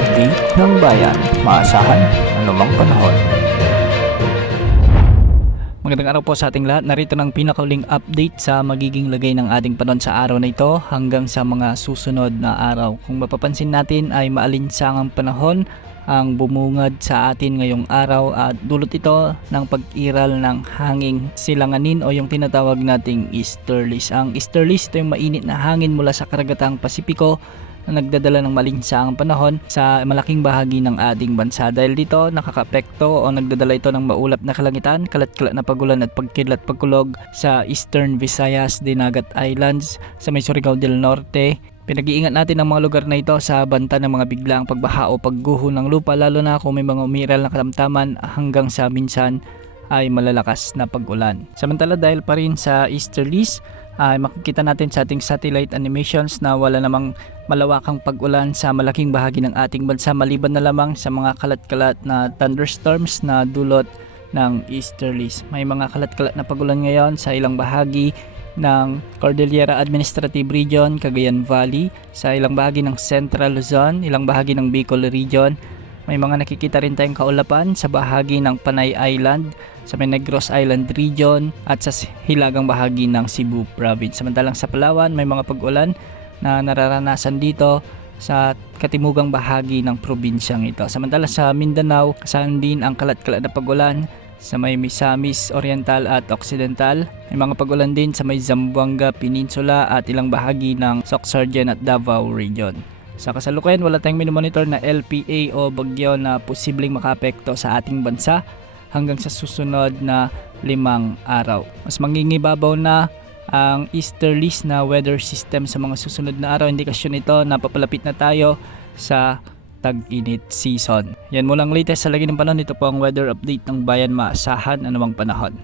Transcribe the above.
update ng bayan, maasahan anumang panahon. Magandang araw po sa ating lahat. Narito ng pinakauling update sa magiging lagay ng ating panahon sa araw na ito hanggang sa mga susunod na araw. Kung mapapansin natin ay maalinsangang panahon ang bumungad sa atin ngayong araw at dulot ito ng pag-iral ng hanging silanganin o yung tinatawag nating easterlies. Ang easterlies ito yung mainit na hangin mula sa karagatang Pasipiko na nagdadala ng malinsangang panahon sa malaking bahagi ng ating bansa. Dahil dito nakakapekto o nagdadala ito ng maulap na kalangitan, kalat-kalat na pagulan at pagkidlat pagkulog sa Eastern Visayas, Dinagat Islands, sa may Surigao del Norte. Pinag-iingat natin ang mga lugar na ito sa banta ng mga biglaang pagbaha o pagguho ng lupa, lalo na kung may mga umiral na katamtaman hanggang sa minsan ay malalakas na pag-ulan. Samantala dahil pa rin sa easterlies ay makikita natin sa ating satellite animations na wala namang malawakang pag-ulan sa malaking bahagi ng ating bansa maliban na lamang sa mga kalat-kalat na thunderstorms na dulot ng easterlies. May mga kalat-kalat na pag-ulan ngayon sa ilang bahagi ng Cordillera Administrative Region, Cagayan Valley, sa ilang bahagi ng Central Luzon, ilang bahagi ng Bicol Region. May mga nakikita rin tayong kaulapan sa bahagi ng Panay Island, sa may Negros Island Region at sa hilagang bahagi ng Cebu Province. Samantalang sa Palawan, may mga pag-ulan na nararanasan dito sa katimugang bahagi ng probinsyang ito. Samantala sa Mindanao, saan din ang kalat-kalat na pag-ulan sa may Misamis Oriental at Occidental. May mga pag-ulan din sa may Zamboanga Peninsula at ilang bahagi ng Sorsogon at Davao Region. Sa kasalukuyan, wala tayong minomonitor na LPA o bagyo na posibleng makaapekto sa ating bansa hanggang sa susunod na 5 araw. Mas mangingibabaw na ang easterlies na weather system sa mga susunod na araw. Indikasyon ito na papalapit na tayo sa tag-init season. Yan mo lang latest sa lagi ng panahon. Ito po ang weather update ng bayan, maasahan anumang panahon.